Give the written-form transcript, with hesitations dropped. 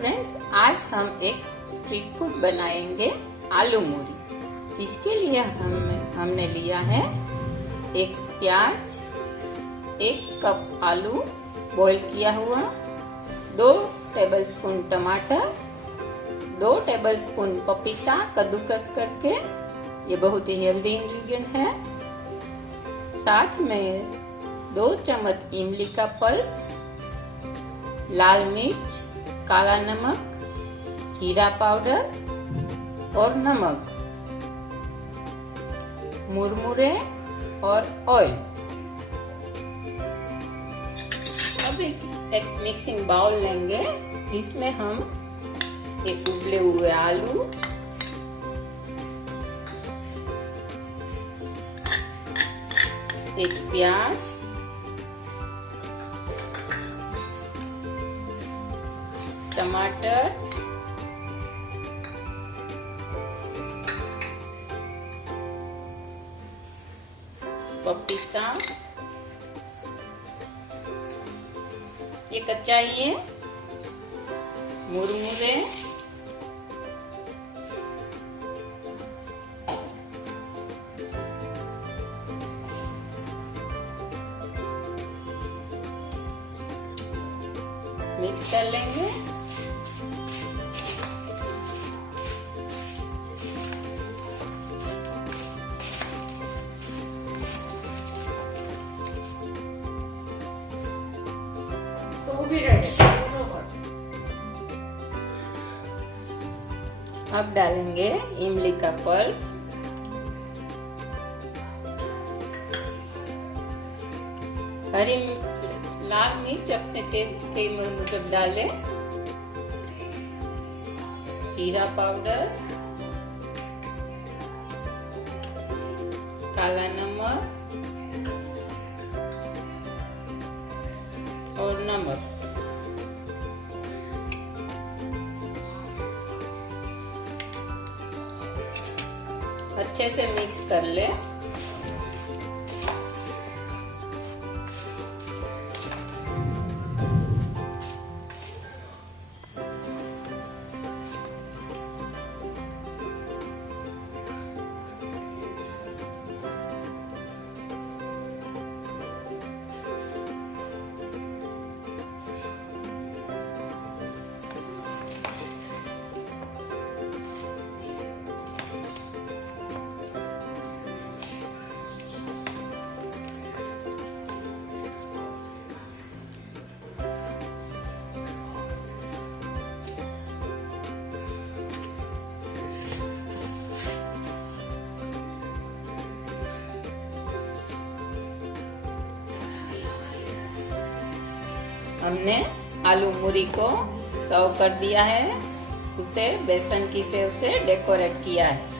Friends, आज हम एक स्ट्रीट फूड बनाएंगे आलू मूरी। जिसके लिए हमने लिया है एक प्याज, 1 कप आलू बॉईल किया हुआ, 2 टेबलस्पून टमाटर, 2 टेबलस्पून पपीता कद्दूकस करके, ये बहुत ही हेल्दी इंग्रेडिएंट है। साथ में 2 चम्मच इमली का पल्प, लाल मिर्च, काला नमक, जीरा पाउडर और नमक, मुरमुरे और ऑयल। अब एक मिक्सिंग बाउल लेंगे जिसमें हम एक उबले हुए आलू, एक प्याज, टमाटर, पपीता, ये कच्चा ही है, मुरमुरे, मिक्स कर लेंगे। अब डालेंगे इमली का पल्प, हरी लाल मिर्च अपने टेस्ट के मुताबिक डालें, जीरा पाउडर, काला नमक और नमक। अच्छे से मिक्स कर ले। हमने आलू मूरी को सर्व कर दिया है, उसे बेसन की सेव से डेकोरेट किया है।